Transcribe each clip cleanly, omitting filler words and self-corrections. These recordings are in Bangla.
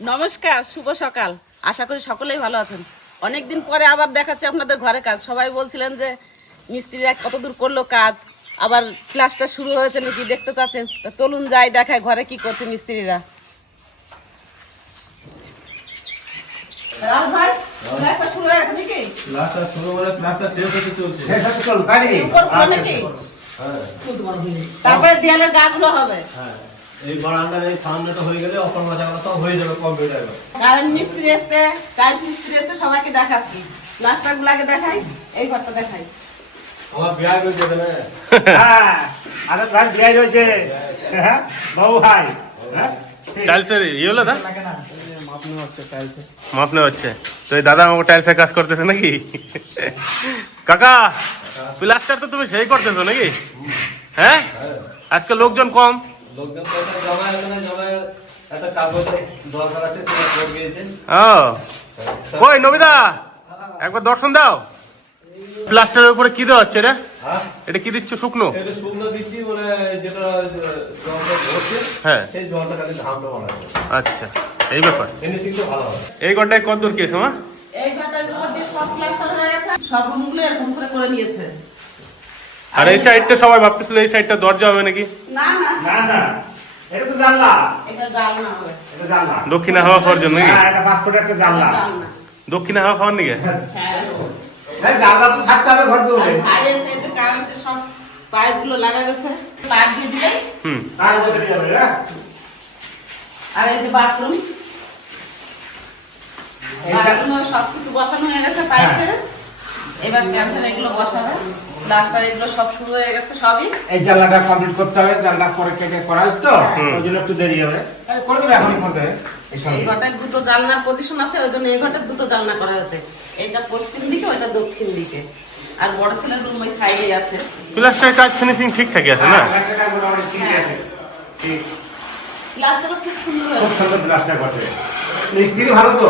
নমস্কার, শুভ সকাল। আশা করি সকলেই ভালো আছেন। অনেকদিন পরে আবার দেখাচ্ছি আপনাদের ঘরে কাজ। সবাই বলছিলেন যে মিস্ত্রিরা কতদূর করলো কাজ, আবার ক্লাসটা শুরু হয়েছে নাকি দেখতে চাচ্ছেন। তা চলুন যাই দেখায় ঘরে কি করছে মিস্ত্রিরা। রাজ ভাই, ক্লাসটা শুরু হয়ে গেছে নাকি? ক্লাসটা শুরু হলে ক্লাসটা শেষ হতে চলছে। চল তাই নাকি? নাকি? তারপরে দেয়ালের গাগুলো হবে। হ্যাঁ, এই বারান্দার এই সামনেটা হয়ে গেলে অপর মাথাগুলো তো হয়ে যাবে কমপ্লিট হবে। কারেন্ট মিস্ত্রি এসছে, টাইলস মিস্ত্রি এসছে, সবাইকে দেখাচ্ছি। ক্লাসটা গুলাকে দেখাই, এই ঘরটা দেখাই। আমার বিয়ে হয়ে যাবে না। হ্যাঁ, আরে ভাই বিয়ে হয়েছে। হ্যাঁ, বাবু ভাই। হ্যাঁ? টাইলসের ইয়ে হলো দা মাপনে হচ্ছে টাইলসে। মাপনে হচ্ছে তো এই দাদা আমাকে টাইলসের কাজ করতেছে নাকি? কাকা প্লাস্টার তো তুমি সেই করতেছো নাকি? হ্যাঁ, আজকে লোকজন কম। লোকজন পয়সা জমা এখানে জমা একটা কাগজে দরকার আছে তুমি করে দিয়েছেন। ও কই নবিদা, একবার দর্শন দাও। প্লাস্টারের উপরে কি দেওয়া হচ্ছে রে? হ্যাঁ, এটা কি দিচ্ছ? শুকনো? এটা শুকনো দিচ্ছি বলে যেটা জলটা ধরছে হ্যাঁ, সেই জলটা খালি ধামটা বানাচ্ছে। আচ্ছা এই ব্যাপার। ফিনিশিং তো ভালো হবে। এই ঘরটায় কত দূর কেস মা? এই ঘরটার উপর দিয়ে সব প্লাস্টার হয়ে গেছে, সব রুমগুলো এরকম করে নিয়েছে। আর এই সাইডটা সবাই ভাবতেছিল এই সাইডটা দরজা হবে নাকি? না না, না না, এটা তো জানলা। এটা জানলা হবে। এটা জানলা। দক্ষিণা হাওয়া খাওয়ার জন্য নাকি? হ্যাঁ, এটা পাসপোর্ট একটা জানলা। জানলা। দক্ষিণা হাওয়া খাওয়ার নাকি? হ্যাঁ। হ্যাঁ, জানলা তো থাকতে হবে ঘর আর দৌড়ে। ভাই এসে যে কারেন্টের সব পাইপগুলো লাগা গেছে, তার দিয়ে দিলে। হুম, আর কোথায় যাবে? হ্যাঁ? আর এই যে বাথরুম, বাথরুমে সবকিছু বসানো হয়ে গেছে পাইপে। এবার ক্যাম্পের এগুলো বসাবে, প্লাস্টার এগুলো সব শুরু হয়ে গেছে সবই। এই জানলাটা কমপ্লিট করতে হবে, জানলা পরে কেটে করা হয়েছে তো, ওই জন্য একটু দেরি হবে। এই করে দেবে, এখনই করতে হবে। এই এই সঙ্গে। ঘরটায় দুটো জানলার পজিশন আছে, ওই জন্য এই ঘরটায় দুটো জানলা করা হয়েছে। এটা পশ্চিম দিকে, ওইটা দক্ষিণ দিকে। আর বড় ছেলের রুম ওই সাইডেই আছে। প্লাস্টারের কাজ ফিনিশিং ঠিকঠাকই আছে না? হ্যাঁ, জানলাটা মোটামুটি ঠিক আছে। ঠিক। প্লাস্টারও খুব সুন্দর খুব হয়েছে। সুন্দর প্লাস্টার করছে। মিস্ত্রি ভালো তো,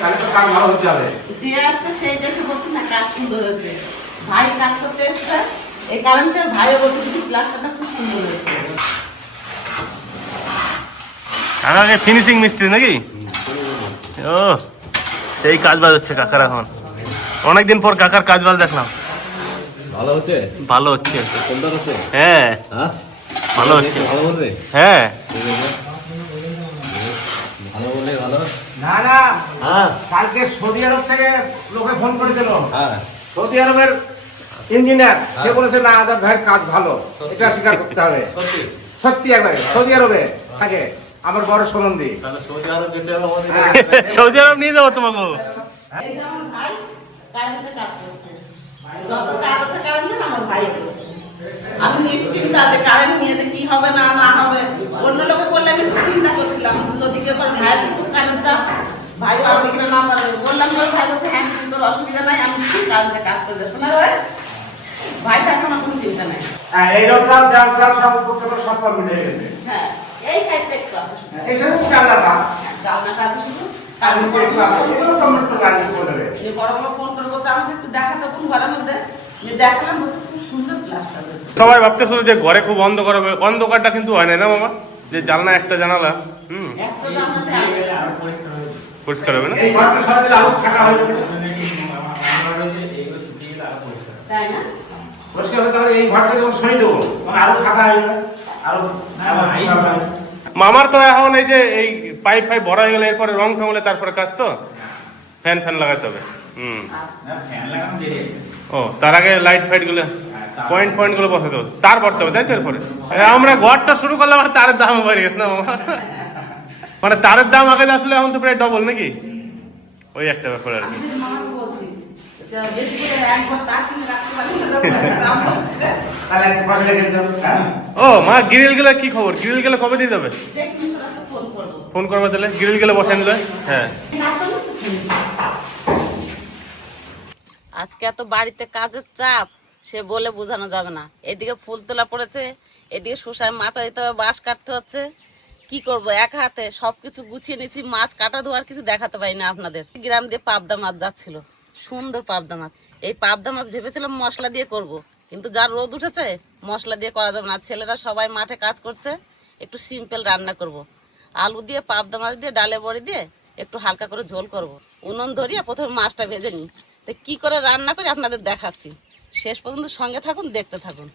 তাহলে তো কাজ ভালো হতে হবে। যে আসছে সেই দেখে বলছে না কাজ সুন্দর হয়েছে। ভাই কাজ করতে এসছে, এই কারেন্টের ভাইও বলছে যে প্লাস্টারটা খুব সুন্দর হয়েছে। কাকাকে ফিনিশিং মিস্ত্রি নাকি? ও সেই কাজ বাজ হচ্ছে কাকার এখন। অনেকদিন পর কাকার কাজ বাজ দেখলাম। ভালো হচ্ছে? ভালো হচ্ছে। সুন্দর হচ্ছে? হ্যাঁ হ্যাঁ, ভালো হচ্ছে। ভালো বলবে? হ্যাঁ ঠিক আছে। ভালো বললে ভালো। না না, হ্যাঁ কালকে সৌদি আরব থেকে লোকে ফোন করেছিল। হ্যাঁ, সৌদি আরবের ইঞ্জিনিয়ার, সে বলেছে না আজাদ ভাইয়ের কাজ ভালো, এটা স্বীকার করতে হবে। সত্যি? সত্যি একবারে সৌদি আরবে থাকে আমার বড় সম্বন্ধী। তাহলে সৌদি আরব যেতে হবে আমাদের। হ্যাঁ। সৌদি আরব নিয়ে যাবো তোমাকে। এই যে আমার ভাই কারেন্টের কাজ করছে। যত কাজ আছে কারেন্টের আমার ভাই করেছে। আমি নিশ্চিন্ত যে কারেন্ট নিয়ে যে কি হবে না না হবে, অন্য লোকে করলে আমি চিন্তা করছিলাম যদি কেউ করে ভাইয়ের খুব কারেন্ট চাপ, ভাই পারবে কিনা না পারবে। বললাম তোর ভাই বলছে হ্যাঁ তোর অসুবিধা নাই, আমি কারেন্টের কাজ করে দেবো। শোনা ভাই, ভাই তো এখন আমার কোনো চিন্তা নাই। এই রকম দেওয়াল সব উপকরণ সব কমপ্লিট হয়ে গেছে। হ্যাঁ, এই সাইডটা একটু আছে শুধু। এই সব জানলাটা জানলাটা আছে শুধু। আর উপরে একটু আছে, এগুলো সম্পূর্ণ গাড়ি করে দেবে। যে বড় বড় ফোন করে বলছে আমাকে একটু দেখাতে কোন ঘরের মধ্যে। যে দেখলাম বলছে খুব সুন্দর প্লাস্টার হয়েছে। সবাই ভাবতেছিল যে ঘরে খুব অন্ধকার হবে, অন্ধকারটা কিন্তু হয় না মামা। যে জানলা একটা জানালা একটা জানলাতে আলো। পরিষ্কার হবে না? এই ঘরটা সরাই দিলে আরো ফাঁকা হয়ে যাবে। তাই না? পরিষ্কার হতে হবে, এই ঘরটা যখন সরিয়ে দেবো তখন আরো ফাঁকা হয়ে যাবে। আরো মামার তো এখন এই যে এই পাইপ ফাইপ ভরা হয়ে গেলে এরপরে রং ফং হলে তারপরে কাজ তো ফ্যান ফ্যান লাগাতে হবে। আচ্ছা। ও তার আগে লাইট ফাইট গুলো পয়েন্ট পয়েন্ট গুলো বসাতে হবে, তার ভরতে হবে তাই তো? এরপরে আমরা ঘরটা শুরু করলাম আর তারের দাম বাড়ি গেছে না মামা? মানে তারের দাম আগে আসলে এখন তো প্রায় ডবল নাকি? ওই একটা ব্যাপার আর কি। আমি মামাকে বলছি যে বেশি করে একবার তার কিনে রাখতে পারলে দাম হচ্ছে। তাহলে একটা পয়সা লেগে যেতে হবে। হ্যাঁ? ও মা গ্রিল গেলে কি খবর? গ্রিল গেলে কবে দিয়ে যাবে? দেখবি সরাসরি ফোন করবো। ফোন করবে তাহলে গ্রিল গেলে বসাই নিলে। হ্যাঁ আজকে এত বাড়িতে কাজের চাপ সে বলে বোঝানো যাবে না। এদিকে ফুল তোলা পড়েছে, এদিকে শোষায় মাথা দিতে হবে, বাঁশ কাটতে হচ্ছে। কি করব, এক হাতে সবকিছু গুছিয়ে নিচ্ছি। মাছ কাটা ধোয়ার কিছু দেখাতে পারি না আপনাদের। গ্রাম দিয়ে পাবদা মাছ যাচ্ছিল, সুন্দর পাবদা মাছ। এই পাবদা মাছ ভেবেছিলাম মশলা দিয়ে করব, কিন্তু যার রোদ উঠেছে মশলা দিয়ে করা যাবে না। ছেলেরা সবাই মাঠে কাজ করছে, একটু সিম্পল রান্না করব। আলু দিয়ে পাবদা মাছ দিয়ে ডালে বড়ি দিয়ে একটু হালকা করে ঝোল করব। উনুন ধরিয়ে প্রথমে মাছটা ভেজে নিই। তো কি করে রান্না করি আপনাদের দেখাচ্ছি, শেষ পর্যন্ত সঙ্গে থাকুন, দেখতে থাকুন।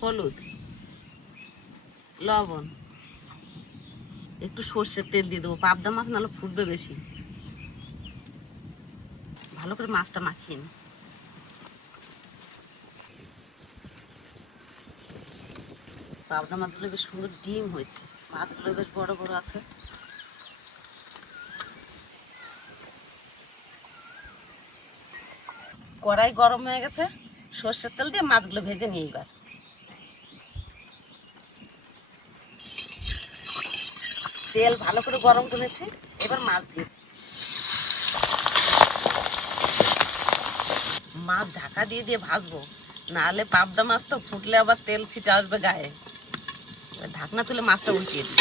হলুদ, লবণ, একটু সর্ষের তেল দিয়ে দেবো, পাবদা মাছ নাহলে ফুটবে বেশি। ভালো করে মাছটা মাখিয়ে নিই। পাবদা মাছগুলো বেশ সুন্দর ডিম হয়েছে, মাছগুলো বেশ বড় বড় আছে। কড়াই গরম হয়ে গেছে, সর্ষের তেল দিয়ে মাছগুলো ভেজে নিই। এবার তেল ভালো করে গরম করেছি, এবার মাছ দিয়ে মাছ ঢাকা দিয়ে দিয়ে ভাজবো, নাহলে পাবদা মাছ তো ফুটলে আবার তেল ছিটে আসবে গায়ে। ঢাকনা তুলে মাছটা উল্টিয়ে দিই।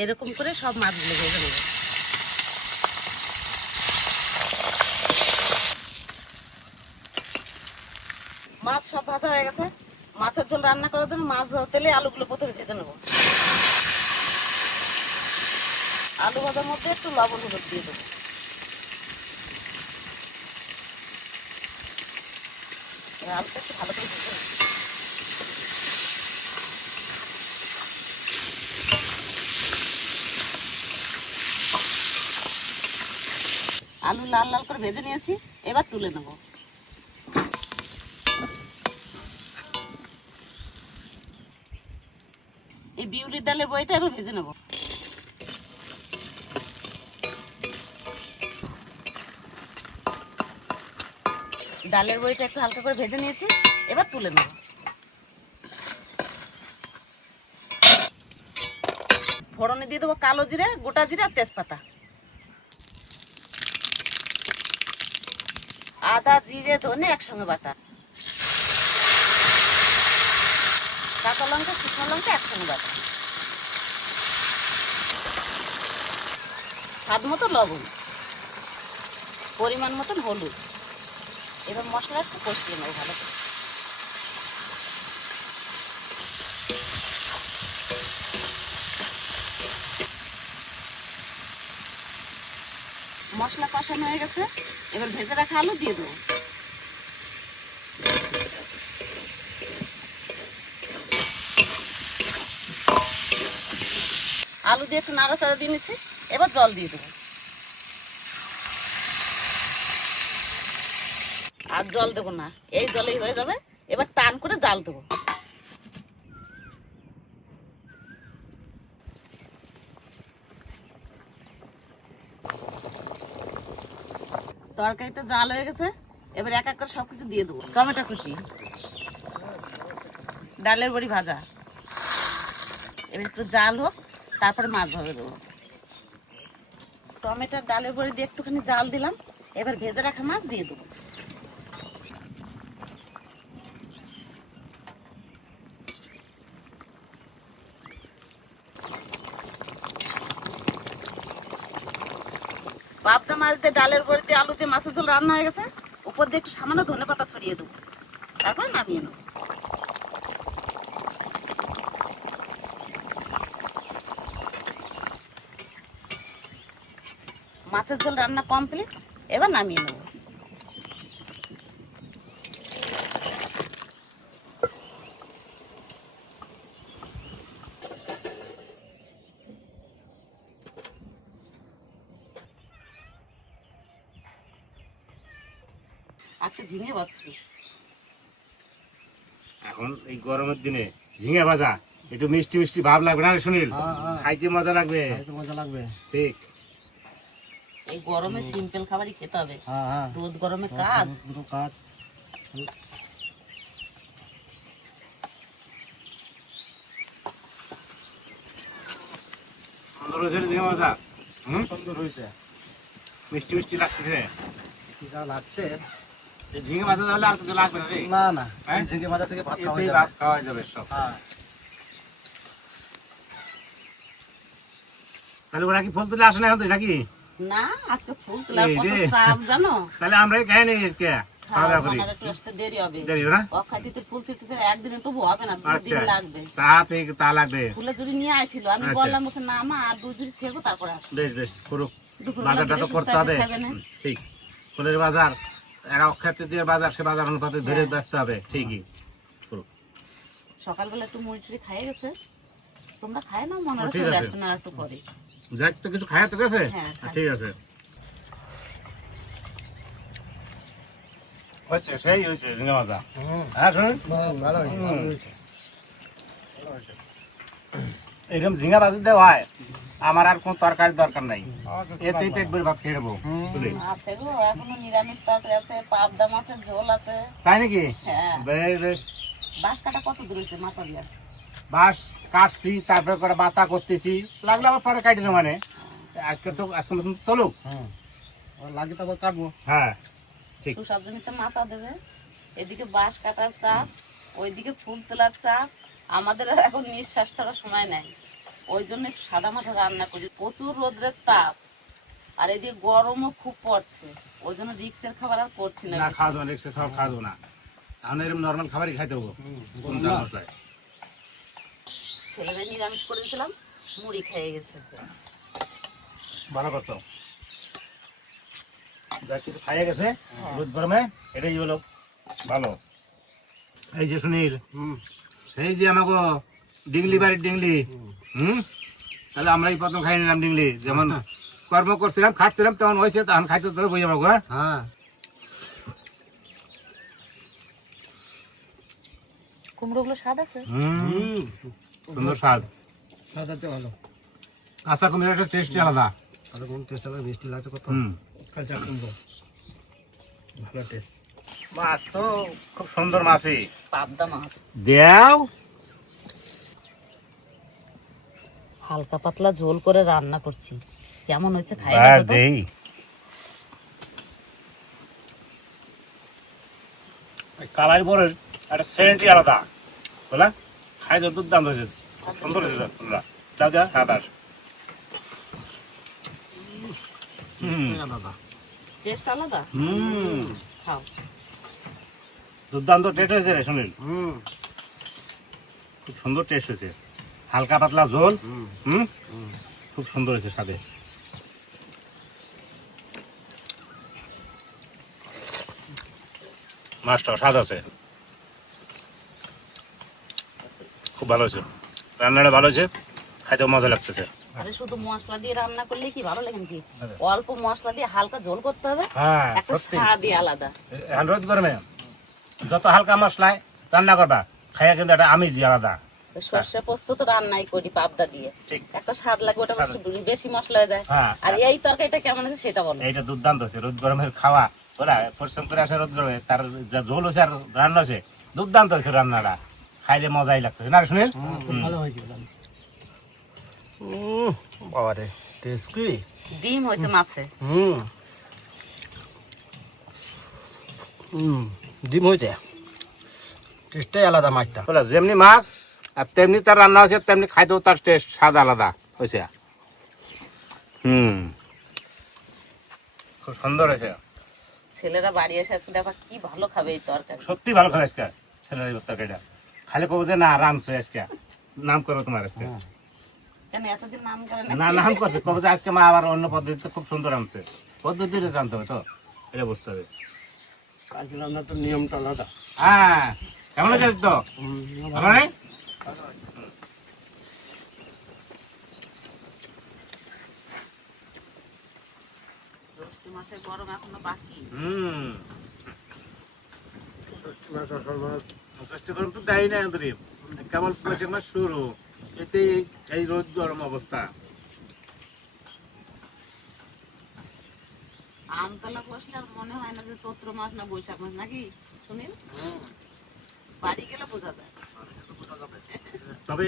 এরকম করে সব মাছগুলো ভেজে নেব। মাছ সব ভাজা হয়ে গেছে। মাছের ঝোল রান্না করার জন্য মাছ ভাজা তেলে আলুগুলো প্রথমে ভেজে নেব। আলু ভাজার মধ্যে একটু লবণ হলুদ দিয়ে দেবো। আলুটা একটু ভালো করে ভেজে নেব। আলু লাল লাল করে ভেজে নিয়েছি, এবার তুলে নেব। এই বিউলির ডালের বড়িটা এবার ভেজে নেব। ডালের বড়িটা একটু হালকা করে ভেজে নিয়েছি, এবার তুলে নেব। ফোড়নে দিয়ে দেবো কালো জিরে, গোটা জিরে আর তেজপাতা। আদা জিরে ধনে একসঙ্গে বাটা। কাঁচা লঙ্কা শুকনো লঙ্কা একসঙ্গে বাটা। স্বাদ মতো লবণ, পরিমাণ মতন হলুদ। এবার মশলা একটু কষিয়ে নেব ভালো করে। মশলা কষানো হয়ে গেছে, এবার ভেজে রাখা আলু দিয়ে দেবো। আলু দিয়ে একটু নাড়াচাড়া দিয়ে নিচ্ছি, এবার জল দিয়ে দেবো। আর জল দেবো না, এই জলেই হয়ে যাবে। এবার টান করে জাল দেবো। তরকারিতে জাল হয়ে গেছে, এবার এক এক করে সবকিছু দিয়ে দেবো। টমেটো কুচি, ডালের বড়ি ভাজা, এবার একটু জাল হোক, তারপরে মাছ ভাজা দেবো। টমেটোর ডালের বড়ি দিয়ে একটুখানি জাল দিলাম, এবার ভেজে রাখা মাছ দিয়ে দেবো। পাবদা মাছ দিয়ে ডালের বড়ি দিয়ে আলু দিয়ে মাছের ঝোল রান্না হয়ে গেছে। উপর দিয়ে একটু সামান্য ধনেপাতা ছড়িয়ে দেবো, তারপর নামিয়ে নেবো। মাছের ঝোল রান্না কমপ্লিট, এবার নামিয়ে নেব। আজকে ঝিঙে বাচ্ছি। এখন এই গরমের দিনে ঝিঙে ভাজা একটু মিষ্টি মিষ্টি ভাব লাগবে না রে সুনীল? খাইতে মজা লাগবে। ঠিক, এই গরমে সিম্পল খাবারই খেতে হবে। রোদ গরমে কাজ। সুন্দর হয়েছে ঝিঙে ভাজা। সুন্দর হয়েছে। মিষ্টি মিষ্টি লাগতেছে। কি যা লাগছে। এই ঝিঙে ভাজা তাহলে আর কিছু লাগবে না রে? না না, হ্যাঁ? এই ঝিঙে ভাজা থেকে ভাত খাওয়া এতেই যাবে। ভাত খাওয়া যাবে সব। হ্যাঁ, তাহলে ওরা কি ফল তুলে আসে না এখন নাকি? না আজকে ফুল তোলার এই কত রে। চাপ জানো। তাহলে আমরাই খাই নেই আজকে, খাওয়া দাওয়া করি। আমার একটু আসতে দেরি হবে। দেরি হবে না? অখাইতে ফুল ছিটতেছে একদিনে তবু হবে না, 2 দিন আচ্ছা, লাগবে। তা লাগবে। ফুলের জুড়ি নিয়ে আইছিল, আমি আচ্ছা। বললাম ওকে না মা আর 2 জুড়ি ছেড়বো তারপরে আসবো। বেশ বেশ করুক, দুপুরবেলা বাজারটা তো ধীরে করতে সুস্থে হবে। এসে খাবে না। ঠিক, ফুলের বাজার এরা অক্ষাতে দিয়ে বাজার, সে বাজার অনুপাতে ধরে ব্যস্ত হবে। ঠিকই করুক। সকালবেলা একটু মুড়ি টুড়ি খাইয়ে গেছে, তোমরা খায় না মনে হয় ঠিক চলে আছে। আসবে না আর একটু পরে। যাক, তো কিছু খায় তো গেছে। হ্যাঁ, খায়। ঠিক আছে, হচ্ছে সেই হয়েছে ঝিঙে ভাজা। হ্যাঁ শুনুন, ভালো হয়েছে, ভালো হয়েছে। এরকম ঝিঙা ভাজি দেওয়া হয়, আমার আর কোনো তরকারির দরকার নাই, এতেই পেট ভরে ভাত খেয়ে নেবো। বুঝলি? আছে গো, এখনো নিরামিষ তরকারি আছে, পাবদা মাছের ঝোল আছে। তাই নাকি? হ্যাঁ, বেশ বেশ। বাঁশ কাটা কত দূর হয়েছে মাছা দিয়া? বাঁশ কাটছি, তারপরে করে বাতা করতেছি, লাগলে আবার পরে কাটি না। মানে আজকে মতন চলুক। আর লাগে তো আবার কাটবো। হ্যাঁ ঠিক। সুসার জমিতে মাছা দেবে, এদিকে বাঁশ কাটার চাপ, ওইদিকে ফুল তোলার চাপ। আমাদের আর এখন নিঃশ্বাস ছাড়া সময় নাই, ওই জন্য একটু সাদা মাঠে রান্না করি। প্রচুর রোদ্রের তাপ, আর এদিকে গরমও খুব পড়ছে, ওই জন্য রিক্সের খাবার আর করছি না না বেশি। খাওয়া দেবো না, রিক্সা খাওয়া খাওয়া দেবো না, এখন এরকম নর্মাল খাবারই খাইতে হবো। কোন চাল মশলায় ছেলেদের নিরামিষ করেছিলাম, মুড়ি খেয়ে গেছে। ভালো করতো, যা কিছু খাইয়ে গেছে রোদ গরমে, এটাই হলো ভালো। এই যে সুনীল, সেই যে আমাকে ডিংলি বাড়ির ডিংলি, তাহলে আমরাই প্রথম খাই নিলাম ডিংলি। যেমন কর্ম করছিলাম, খাটছিলাম, তেমন হয়েছে, তখন খাইতে তোর বই আমাকে। হ্যাঁ, কুমড়োগুলো স্বাদ আছে। সুন্দর স্বাদ। সাদাতে ভালো। আচ্ছা, কুমির একটা টেস্টই আলাদা। আর কোন টেস্ট লাগে, মিষ্টি লাগছে কত। কাঁচা কুমড়ো, ভালো টেস্ট। মাছ তো খুব সুন্দর মাছই। পাবদা মাছ দেও হালকা পাতলা ঝোল করে রান্না করছি, কেমন হয়েছে খাই দেই। কালাই বরের একটা সেন্টই আলাদা, বলা খাই তো দুর্দান্ত হয়েছে, খুব সুন্দর হয়েছে। দাও দেওয়া, হ্যাঁ বাস। দাদা, টেস্ট আলাদা। খাও। দুর্দান্ত টেস্ট হয়েছে রে সুনীল, খুব সুন্দর টেস্ট হয়েছে। হালকা পাতলা ঝোল, খুব সুন্দর হয়েছে স্বাদে। মাছটা স্বাদ আছে, খুব ভালো হয়েছে, রান্নাটা ভালো হয়েছে, খাইতেও মজা লাগতেছে। আরে শুধু মশলা দিয়ে রান্না করলে কি ভালো লাগে নাকি? অল্প মশলা দিয়ে হালকা ঝোল করতে হবে, হ্যাঁ একটা সত্যি, স্বাদই আলাদা। এখন রোদ গরমে যত হালকা মশলায় রান্না করবা, খাইয়া কিন্তু একটা আমিজি আলাদা। তো সর্ষে পোস্ত তো রান্নাই করি পাবদা দিয়ে, ঠিক। একটা স্বাদ লাগে, ওটা বেশি মশলা হয়ে যায়। হ্যাঁ। আর এই তরকারিটা কেমন আছে সেটা বলো। এইটা দুর্দান্ত হচ্ছে, রোদ গরমের খাওয়া, ওরা পরিশ্রম করে আসে রোদ গরমে, তার যা ঝোল হয়েছে আর রান্না হয়েছে, দুর্দান্ত হয়েছে রান্নাটা, খাইলে মজাই লাগতেছে না রে সুনীল? ভালো হয়েছে। বাবা রে, টেস্ট কি। ডিম হয়েছে মাছে। ডিম হইতে টেস্টটাই আলাদা মাছটা। বলে যেমনি মাছ আর তেমনি তার রান্না হয়েছে, তেমনি খাইতেও তার টেস্ট স্বাদ আলাদা হয়েছে। খুব সুন্দর হয়েছে। ছেলেরা বাড়ি এসে আজকে দেখো কি ভালো খাবে এই তরকারি। সত্যি ভালো খাবে আজকে ছেলের এই তরকারিটা, খালি কবো যে না রাঁধছে আজকে, নাম করো তোমার আজকে। কেন এতদিন নাম করে না নাম করছে, কবে যে আজকে মা আবার অন্য পদ্ধতিতে খুব সুন্দর আনছে, পদ্ধতিতে রাঁধতে হবে তো, এটা বুঝতে হবে। আজকে রান্নার তো নিয়মটা আলাদা। হ্যাঁ কেমন হয়েছে তো ভালো নেই? জ্যৈষ্ঠ মাসের গরম এখনো বাকি। ষষ্ঠী গরম তো দেয় না আন্তরিক, কেবল বৈশাখ মাস শুরু, এতেই এই রোদ গরম অবস্থা। আমতলা বসলে আর মনে হয় না যে চৈত্র মাস না বৈশাখ মাস, নাকি সুনীল? বাড়ি গেলে বোঝা যায়। তবে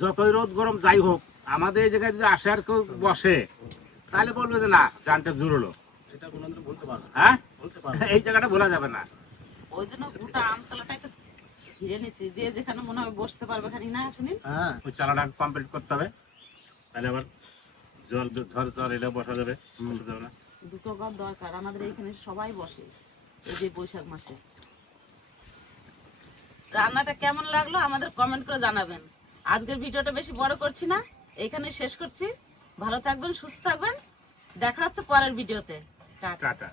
যতই রোদ গরম যাই হোক, আমাদের এই জায়গায় যদি আসে আর কেউ বসে, তাহলে বলবে যে না জানটা জুড়লো, এটা কোনোদিন বলতে পারবো না। হ্যাঁ বলতে পারবো এই জায়গাটা ভোলা যাবে না। ওই জন্য গোটা আমতলাটা একটু ঘিরে নিচ্ছি, যে যেখানে মনে হয় বসতে পারবে খানি না শুনি। হ্যাঁ ওই চালাটা কমপ্লিট করতে হবে, তাহলে আবার জল ঝড় ঝড় এটা বসা যাবে, বসা যাবে না। দুটো ঘর দরকার আমাদের এইখানে, সবাই বসে এই যে বৈশাখ মাসে। রান্নাটা কেমন লাগলো আমাদের কমেন্ট করে জানাবেন। আজকের ভিডিওটা বেশি বড় করছি না, এইখানে শেষ করছি। ভালো থাকবেন, সুস্থ থাকবেন, দেখা হচ্ছে পরের ভিডিওতে। টাটা। টাটা।